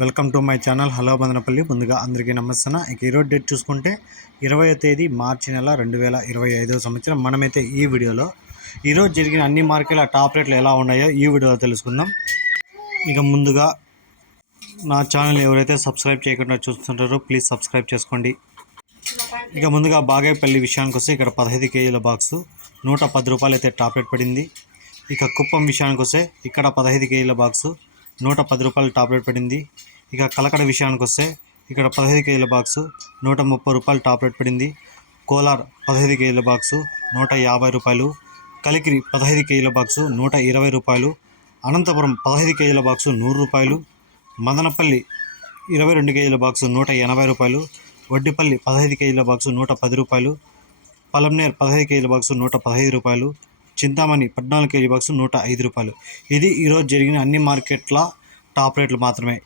Welcome to my channel. Hello Madanapalle. ముందుగా అందరికీ నమస్తే ఇక ఈరోజు డేట్ చూసుకుంటే ఇరవయో తేదీ మార్చి నెల రెండు వేల ఇరవై ఐదవ సంవత్సరం. మనమైతే ఈ వీడియోలో ఈరోజు జరిగిన అన్ని మార్కెట్ల టాప్ రేట్లు ఎలా ఉన్నాయో ఈ వీడియోలో తెలుసుకుందాం. ఇక ముందుగా నా ఛానల్ ఎవరైతే సబ్స్క్రైబ్ చేయకుండా చూస్తుంటారో ప్లీజ్ సబ్స్క్రైబ్ చేసుకోండి. ఇక ముందుగా బాగేపల్లి విషయానికి వస్తే ఇక్కడ పదహైదు కేజీల బాక్సు నూట పది రూపాయలు అయితే టాప్ రేట్ పడింది. ఇక కుప్పం విషయానికి వస్తే ఇక్కడ పదహైదు కేజీల బాక్సు నూట పది రూపాయలు టాప్ రేట్ పడింది. ఇక కలకడ విషయానికి వస్తే ఇక్కడ పదహైదు కేజీల బాక్సు నూట ముప్పై రూపాయలు టాప్ రేట్ పడింది. కోలార్ పదహైదు కేజీల బాక్సు నూట యాభై రూపాయలు. కలికిరి పదహైదు కేజీల బాక్సు నూట ఇరవై రూపాయలు. అనంతపురం పదహైదు కేజీల బాక్సు నూరు రూపాయలు. మదనపల్లి ఇరవై రెండు కేజీల బాక్సు నూట ఎనభై రూపాయలు. వడ్డిపల్లి పదహైదు కేజీల బాక్సు నూట పది రూపాయలు. పలంనేర్ పదహైదు కేజీల బాక్సు నూట పదహైదు రూపాయలు. చింతామణి పద్నాలుగు కేజీ బాక్స్ నూట ఐదు రూపాయలు. ఇది ఈరోజు జరిగిన అన్ని మార్కెట్ల టాప్ రేట్లు మాత్రమే.